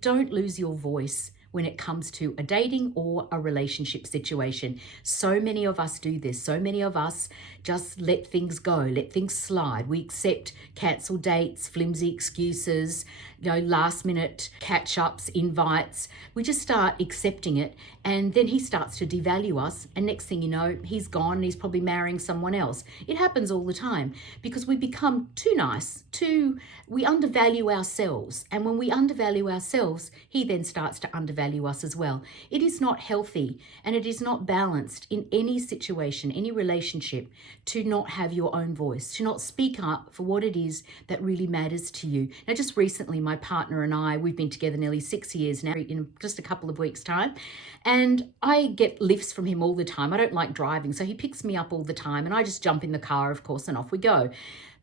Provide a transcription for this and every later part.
Don't lose your voice when it comes to a dating or a relationship situation. So many of us do this. So many of us just let things go, let things slide. We accept cancelled dates, flimsy excuses, last minute catch-ups, invites. We just start accepting it, and then he starts to devalue us, and next thing you know, he's gone and he's probably marrying someone else. It happens all the time because we become too nice, we undervalue ourselves, and when we undervalue ourselves, he then starts to undervalue us as well. It is not healthy and it is not balanced in any situation, any relationship, to not have your own voice, to not speak up for what it is that really matters to you. Now, just recently, my partner and I, we've been together nearly 6 years now, in just a couple of weeks' time, and I get lifts from him all the time. I don't like driving, so he picks me up all the time, and I just jump in the car, of course, and off we go.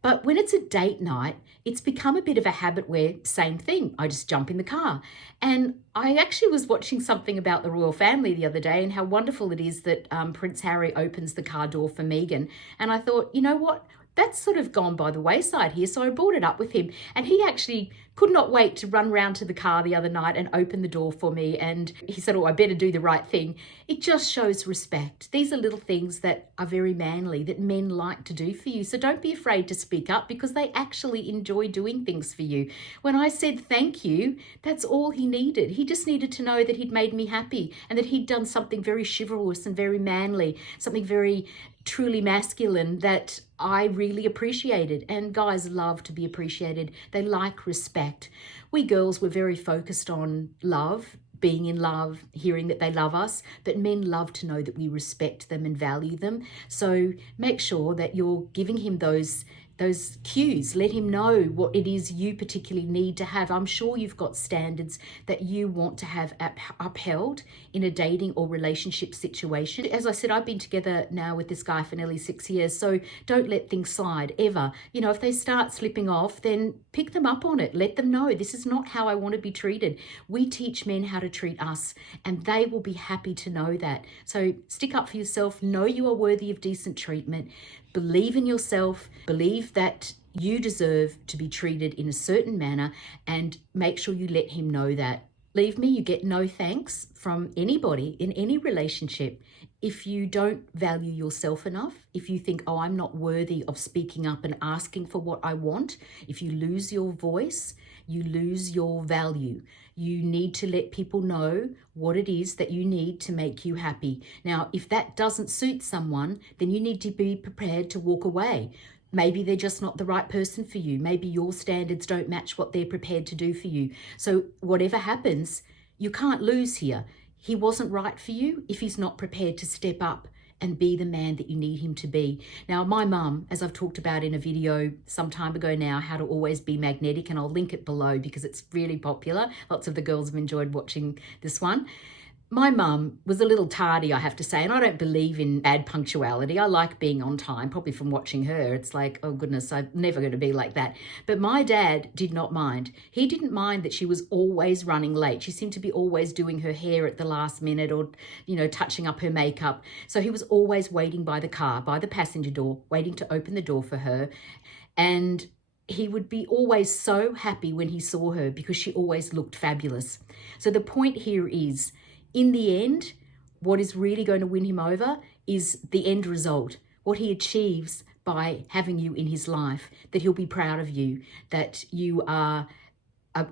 But when it's a date night, it's become a bit of a habit where, same thing, I just jump in the car. And I actually was watching something about the royal family the other day and how wonderful it is that Prince Harry opens the car door for Meghan. And I thought, you know what? That's sort of gone by the wayside here. So I brought it up with him, and he actually could not wait to run round to the car the other night and open the door for me. And he said, oh, I better do the right thing. It just shows respect. These are little things that are very manly, that men like to do for you. So don't be afraid to speak up, because they actually enjoy doing things for you. When I said thank you, that's all he needed. He just needed to know that he'd made me happy and that he'd done something very chivalrous and very manly, something very truly masculine that I really appreciated. And guys love to be appreciated. They like respect. We girls were very focused on love, being in love, hearing that they love us, but men love to know that we respect them and value them. So make sure that you're giving him those cues. Let him know what it is you particularly need to have. I'm sure you've got standards that you want to have upheld in a dating or relationship situation. As I said, I've been together now with this guy for nearly 6 years, so don't let things slide ever. If they start slipping off, then pick them up on it. Let them know, this is not how I want to be treated. We teach men how to treat us, and they will be happy to know that. So stick up for yourself. Know you are worthy of decent treatment. Believe in yourself, believe that you deserve to be treated in a certain manner, and make sure you let him know that. Believe me, you get no thanks from anybody in any relationship if you don't value yourself enough, if you think, oh, I'm not worthy of speaking up and asking for what I want. If you lose your voice, you lose your value. You need to let people know what it is that you need to make you happy. Now, if that doesn't suit someone, then you need to be prepared to walk away. Maybe they're just not the right person for you. Maybe your standards don't match what they're prepared to do for you. So whatever happens, you can't lose here. He wasn't right for you if he's not prepared to step up and be the man that you need him to be. Now, my mum, as I've talked about in a video some time ago now, how to always be magnetic, and I'll link it below because it's really popular. Lots of the girls have enjoyed watching this one. My mum was a little tardy, I have to say, and I don't believe in bad punctuality. I like being on time, probably from watching her. It's like, oh goodness, I'm never going to be like that. But my dad did not mind. He didn't mind that she was always running late. She seemed to be always doing her hair at the last minute, or, touching up her makeup. So he was always waiting by the car, by the passenger door, waiting to open the door for her. And he would be always so happy when he saw her because she always looked fabulous. So the point here is, in the end, what is really going to win him over is the end result, what he achieves by having you in his life, that he'll be proud of you, that you are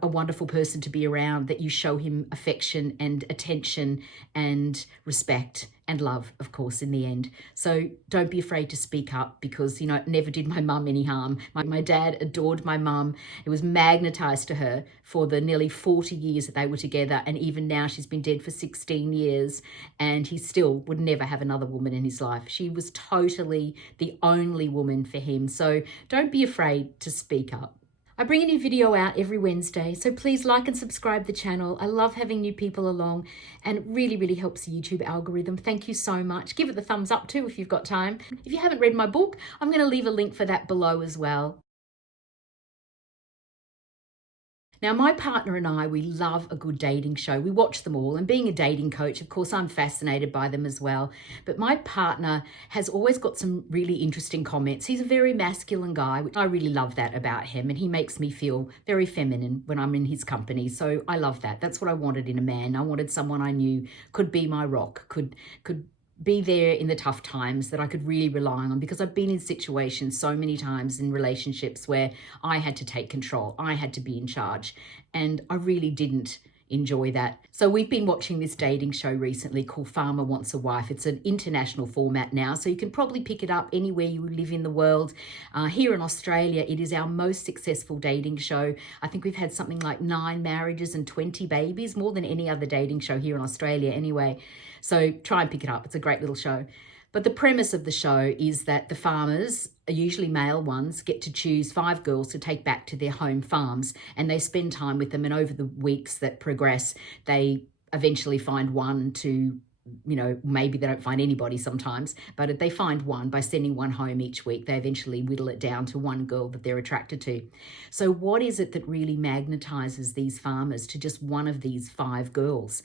a wonderful person to be around, that you show him affection and attention and respect and love, of course, in the end. So don't be afraid to speak up, because, it never did my mum any harm. My dad adored my mum. It was magnetized to her for the nearly 40 years that they were together. And even now, she's been dead for 16 years and he still would never have another woman in his life. She was totally the only woman for him. So don't be afraid to speak up. I bring a new video out every Wednesday, so please like and subscribe the channel. I love having new people along, and it really, really helps the YouTube algorithm. Thank you so much. Give it the thumbs up too if you've got time. If you haven't read my book, I'm going to leave a link for that below as well. Now, my partner and I, we love a good dating show. We watch them all. And being a dating coach, of course, I'm fascinated by them as well. But my partner has always got some really interesting comments. He's a very masculine guy, which I really love that about him. And he makes me feel very feminine when I'm in his company. So I love that. That's what I wanted in a man. I wanted someone I knew could be my rock, could be there in the tough times, that I could really rely on, because I've been in situations so many times in relationships where I had to take control. I had to be in charge, and I really didn't enjoy that. So we've been watching this dating show recently called Farmer Wants a Wife. It's an international format now, so you can probably pick it up anywhere you live in the world. Here in Australia, it is our most successful dating show. I think we've had something like 9 marriages and 20 babies, more than any other dating show here in Australia anyway. So try and pick it up. It's a great little show. But the premise of the show is that the farmers, usually male ones, get to choose 5 girls to take back to their home farms, and they spend time with them. And over the weeks that progress, they eventually find one to, maybe they don't find anybody sometimes, but if they find one by sending one home each week, they eventually whittle it down to one girl that they're attracted to. So what is it that really magnetizes these farmers to just one of these 5 girls?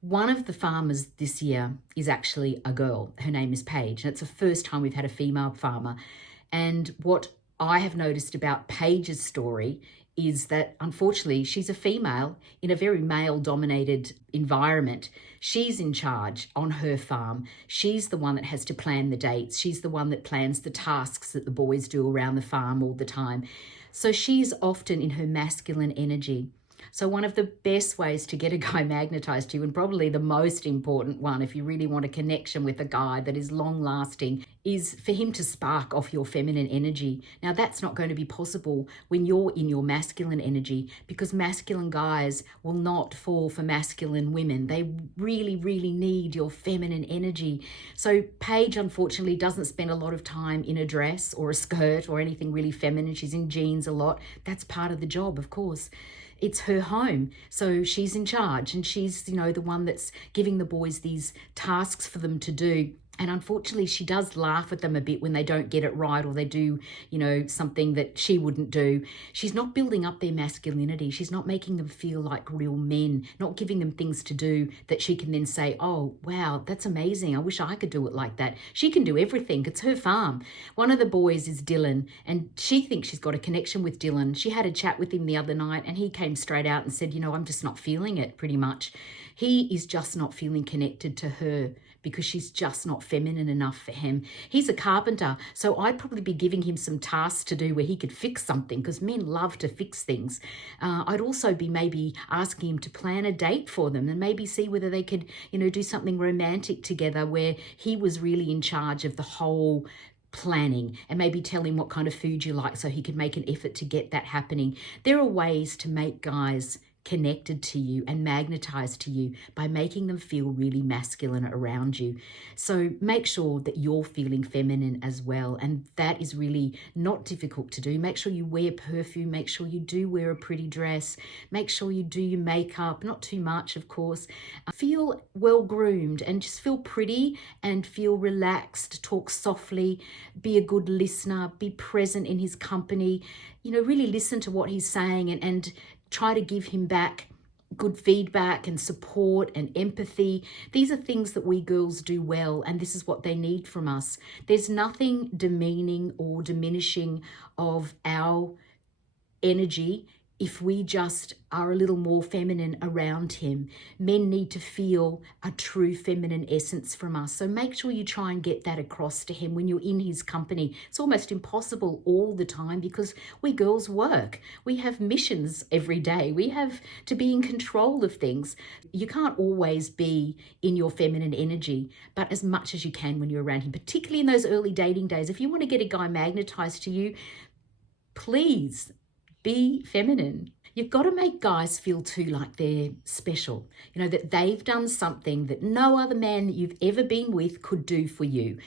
One of the farmers this year is actually a girl. Her name is Paige, and it's the first time we've had a female farmer. And what I have noticed about Paige's story is that, unfortunately, she's a female in a very male-dominated environment. She's in charge on her farm. She's the one that has to plan the dates. She's the one that plans the tasks that the boys do around the farm all the time. So she's often in her masculine energy. So one of the best ways to get a guy magnetized to you, and probably the most important one if you really want a connection with a guy that is long lasting, is for him to spark off your feminine energy. Now, that's not going to be possible when you're in your masculine energy, because masculine guys will not fall for masculine women. They really, really need your feminine energy. So Paige, unfortunately, doesn't spend a lot of time in a dress or a skirt or anything really feminine. She's in jeans a lot. That's part of the job, of course. It's her home, so she's in charge, and she's, the one that's giving the boys these tasks for them to do. And unfortunately, she does laugh at them a bit when they don't get it right, or they do, something that she wouldn't do. She's not building up their masculinity. She's not making them feel like real men, not giving them things to do that she can then say, oh, wow, that's amazing. I wish I could do it like that. She can do everything. It's her farm. One of the boys is Dylan, and she thinks she's got a connection with Dylan. She had a chat with him the other night, and he came straight out and said, I'm just not feeling it, pretty much. He is just not feeling connected to her, because she's just not feminine enough for him. He's a carpenter, so I'd probably be giving him some tasks to do where he could fix something, because men love to fix things. I'd also be maybe asking him to plan a date for them, and maybe see whether they could, do something romantic together where he was really in charge of the whole planning, and maybe tell him what kind of food you like so he could make an effort to get that happening. There are ways to make guys connected to you and magnetized to you by making them feel really masculine around you. So make sure that you're feeling feminine as well, and that is really not difficult to do. Make sure you wear perfume, make sure you do wear a pretty dress, make sure you do your makeup, not too much, of course. Feel well groomed and just feel pretty and feel relaxed. Talk softly, be a good listener, be present in his company, really listen to what he's saying, and try to give him back good feedback and support and empathy. These are things that we girls do well, and this is what they need from us. There's nothing demeaning or diminishing of our energy if we just are a little more feminine around him. Men need to feel a true feminine essence from us. So make sure you try and get that across to him when you're in his company. It's almost impossible all the time, because we girls work. We have missions every day. We have to be in control of things. You can't always be in your feminine energy, but as much as you can when you're around him, particularly in those early dating days. If you want to get a guy magnetized to you, please be feminine. You've got to make guys feel too like they're special, that they've done something that no other man that you've ever been with could do for you.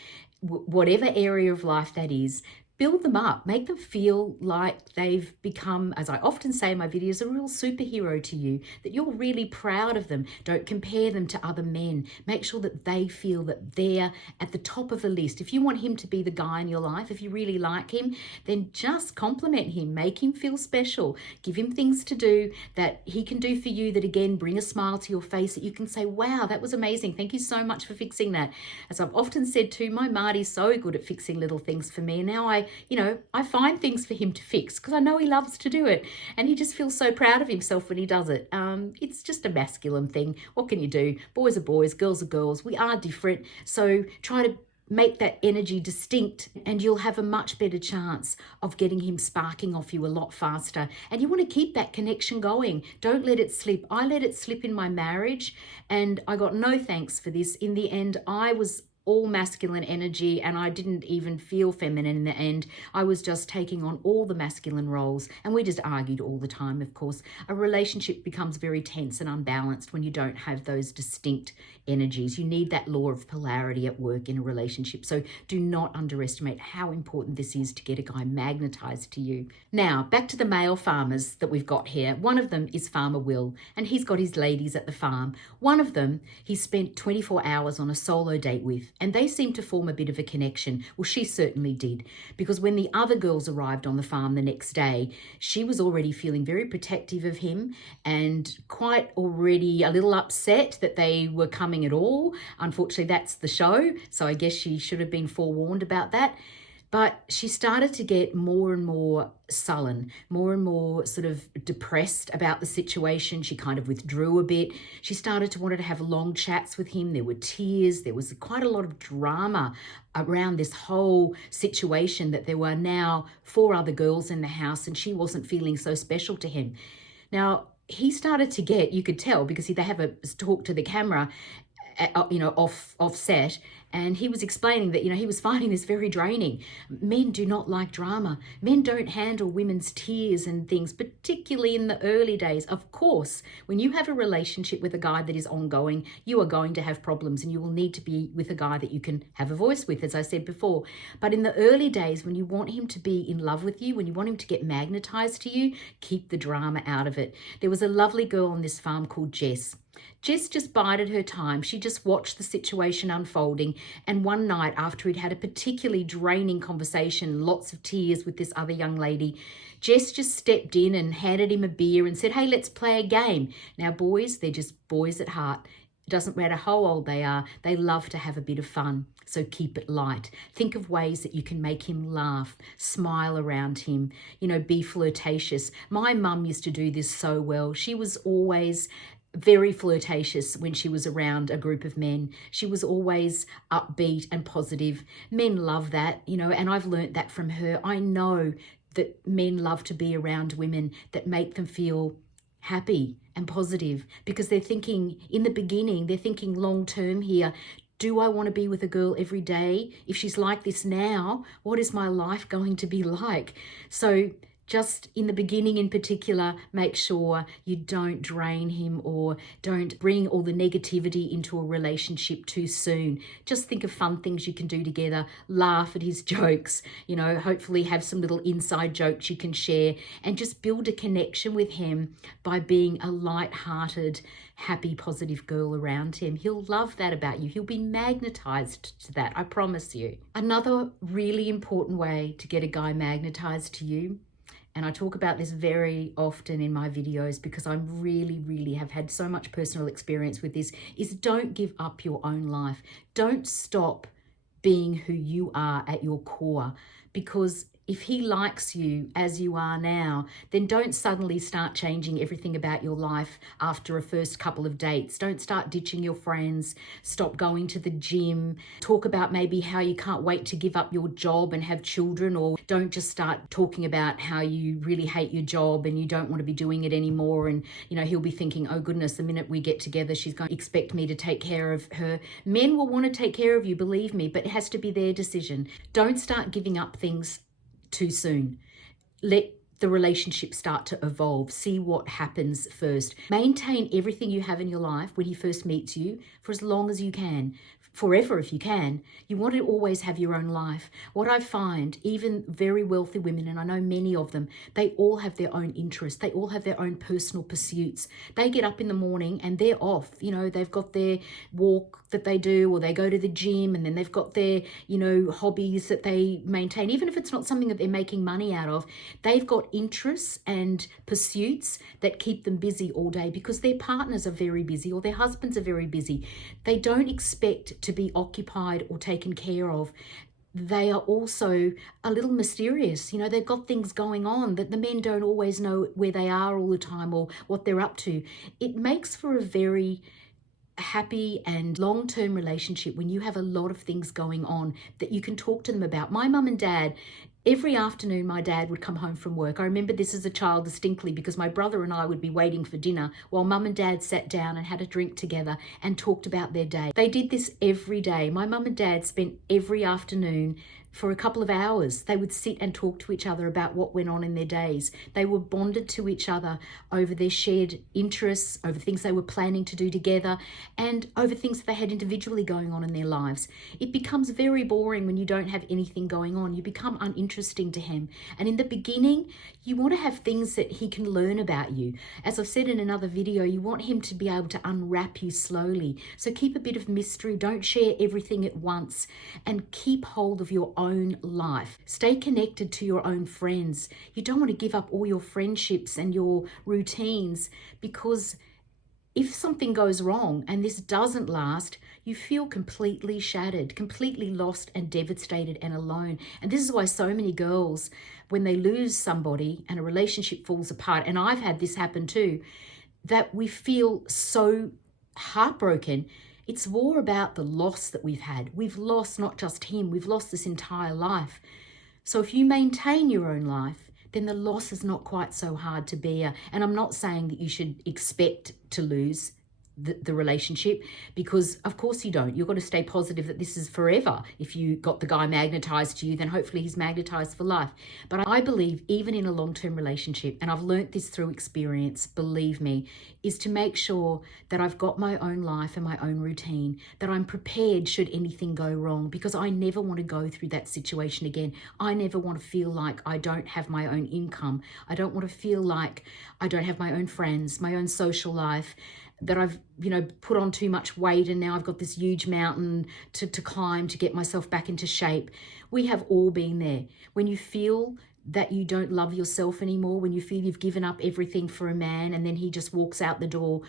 Whatever area of life that is, build them up, make them feel like they've become, as I often say in my videos, a real superhero to you, that you're really proud of them. Don't compare them to other men. Make sure that they feel that they're at the top of the list. If you want him to be the guy in your life, if you really like him, then just compliment him, make him feel special, give him things to do that he can do for you that, again, bring a smile to your face, that you can say, wow, that was amazing. Thank you so much for fixing that. As I've often said too, my Marty's so good at fixing little things for me. And now I find things for him to fix because I know he loves to do it. And he just feels so proud of himself when he does it. It's just a masculine thing. What can you do? Boys are boys, girls are girls. We are different. So try to make that energy distinct and you'll have a much better chance of getting him sparking off you a lot faster. And you want to keep that connection going. Don't let it slip. I let it slip in my marriage and I got no thanks for this. In the end, I was all masculine energy and I didn't even feel feminine in the end. I was just taking on all the masculine roles and we just argued all the time, of course. A relationship becomes very tense and unbalanced when you don't have those distinct energies. You need that law of polarity at work in a relationship. So do not underestimate how important this is to get a guy magnetized to you. Now, back to the male farmers that we've got here. One of them is Farmer Will and he's got his ladies at the farm. One of them he spent 24 hours on a solo date with. And they seemed to form a bit of a connection. Well, she certainly did, because when the other girls arrived on the farm the next day, she was already feeling very protective of him and quite already a little upset that they were coming at all. Unfortunately, that's the show, so I guess she should have been forewarned about that. But she started to get more and more sullen, more and more sort of depressed about the situation. She kind of withdrew a bit. She started to want to have long chats with him. There were tears. There was quite a lot of drama around this whole situation, that there were now 4 other girls in the house and she wasn't feeling so special to him. Now, he started to get, you could tell, because they have a talk to the camera, off set, and he was explaining that, he was finding this very draining. Men do not like drama. Men don't handle women's tears and things, particularly in the early days. Of course, when you have a relationship with a guy that is ongoing, you are going to have problems and you will need to be with a guy that you can have a voice with, as I said before. But in the early days, when you want him to be in love with you, when you want him to get magnetized to you, keep the drama out of it. There was a lovely girl on this farm called Jess. Jess just bided her time. She just watched the situation unfolding. And one night, after he'd had a particularly draining conversation, lots of tears with this other young lady, Jess just stepped in and handed him a beer and said, hey, let's play a game. Now, boys, they're just boys at heart. It doesn't matter how old they are. They love to have a bit of fun. So keep it light. Think of ways that you can make him laugh, smile around him, be flirtatious. My mum used to do this so well. She was always very flirtatious when she was around a group of men. She was always upbeat and positive. Men love that, and I've learnt that from her. I know that men love to be around women that make them feel happy and positive, because they're thinking, in the beginning, they're thinking long term here. Do I want to be with a girl every day? If she's like this now, what is my life going to be like? So just in the beginning in particular, make sure you don't drain him or don't bring all the negativity into a relationship too soon. Just think of fun things you can do together, laugh at his jokes, hopefully have some little inside jokes you can share, and just build a connection with him by being a light-hearted, happy, positive girl around him. He'll love that about you. He'll be magnetized to that, I promise you. Another really important way to get a guy magnetized to you, and I talk about this very often in my videos because I really have had so much personal experience with this, is don't give up your own life. Don't stop being who you are at your core, because if he likes you as you are now, then don't suddenly start changing everything about your life after a first couple of dates. Don't start ditching your friends. Stop going to the gym. Talk about maybe how you can't wait to give up your job and have children, or don't just start talking about how you really hate your job and you don't want to be doing it anymore. And, he'll be thinking, oh goodness, the minute we get together, she's going to expect me to take care of her. Men will want to take care of you, believe me, but it has to be their decision. Don't start giving up things too soon. Let the relationship start to evolve. See what happens first. Maintain everything you have in your life when he first meets you for as long as you can. Forever if you can. You want to always have your own life. What I find, even very wealthy women, and I know many of them, they all have their own interests. They all have their own personal pursuits. They get up in the morning and they're off. You know, they've got their walk that they do, or they go to the gym, and then they've got their, you know, hobbies that they maintain. Even if it's not something that they're making money out of, they've got interests and pursuits that keep them busy all day because their partners are very busy or their husbands are very busy. They don't expect to be occupied or taken care of. They are also a little mysterious. You know, they've got things going on that the men don't always know where they are all the time or what they're up to. It makes for a very happy and long-term relationship when you have a lot of things going on that you can talk to them about. My mum and dad, every afternoon my dad would come home from work. I remember this as a child distinctly because my brother and I would be waiting for dinner while mum and dad sat down and had a drink together and talked about their day. They did this every day. My mum and dad spent every afternoon for a couple of hours. They would sit and talk to each other about what went on in their days. They were bonded to each other over their shared interests, over things they were planning to do together, and over things that they had individually going on in their lives. It becomes very boring when you don't have anything going on. You become uninteresting to him. And in the beginning, you want to have things that he can learn about you. As I've said in another video, you want him to be able to unwrap you slowly. So keep a bit of mystery. Don't share everything at once, and keep hold of your own life. Stay connected to your own friends. You don't want to give up all your friendships and your routines, because if something goes wrong and this doesn't last, you feel completely shattered, completely lost and devastated and alone. And this is why so many girls, when they lose somebody and a relationship falls apart, and I've had this happen too, that we feel so heartbroken. It's more about the loss that we've had. We've lost not just him, we've lost this entire life. So if you maintain your own life, then the loss is not quite so hard to bear. And I'm not saying that you should expect to lose the relationship, because of course you don't. You've got to stay positive that this is forever. If you got the guy magnetized to you, then hopefully he's magnetized for life. But I believe even in a long-term relationship, and I've learnt this through experience, believe me, is to make sure that I've got my own life and my own routine, that I'm prepared should anything go wrong, because I never want to go through that situation again. I never want to feel like I don't have my own income. I don't want to feel like I don't have my own friends, my own social life, that I've, put on too much weight and now I've got this huge mountain to climb to get myself back into shape. We have all been there. When you feel that you don't love yourself anymore, when you feel you've given up everything for a man and then he just walks out the door,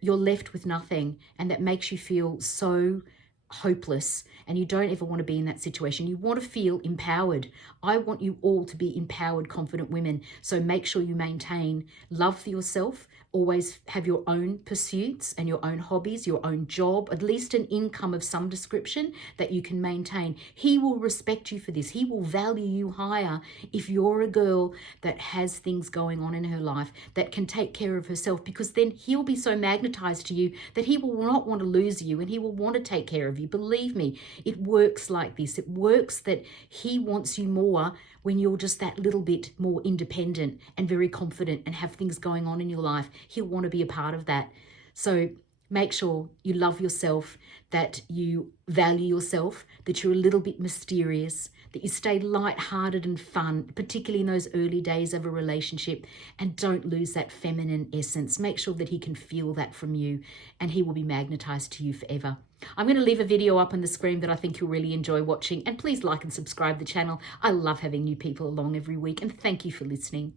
you're left with nothing, and that makes you feel so hopeless, and you don't ever want to be in that situation. You want to feel empowered. I want you all to be empowered, confident women. So make sure you maintain love for yourself. Always have your own pursuits and your own hobbies, your own job, at least an income of some description that you can maintain. He will respect you for this. He will value you higher if you're a girl that has things going on in her life, that can take care of herself, because then he'll be so magnetized to you that he will not want to lose you, and he will want to take care of you. Believe me, it works like this. It works that he wants you more when you're just that little bit more independent and very confident and have things going on in your life. He'll want to be a part of that. So make sure you love yourself, that you value yourself, that you're a little bit mysterious, that you stay lighthearted and fun, particularly in those early days of a relationship, and don't lose that feminine essence. Make sure that he can feel that from you, and he will be magnetized to you forever. I'm going to leave a video up on the screen that I think you'll really enjoy watching, and please like and subscribe the channel. I love having new people along every week, and thank you for listening.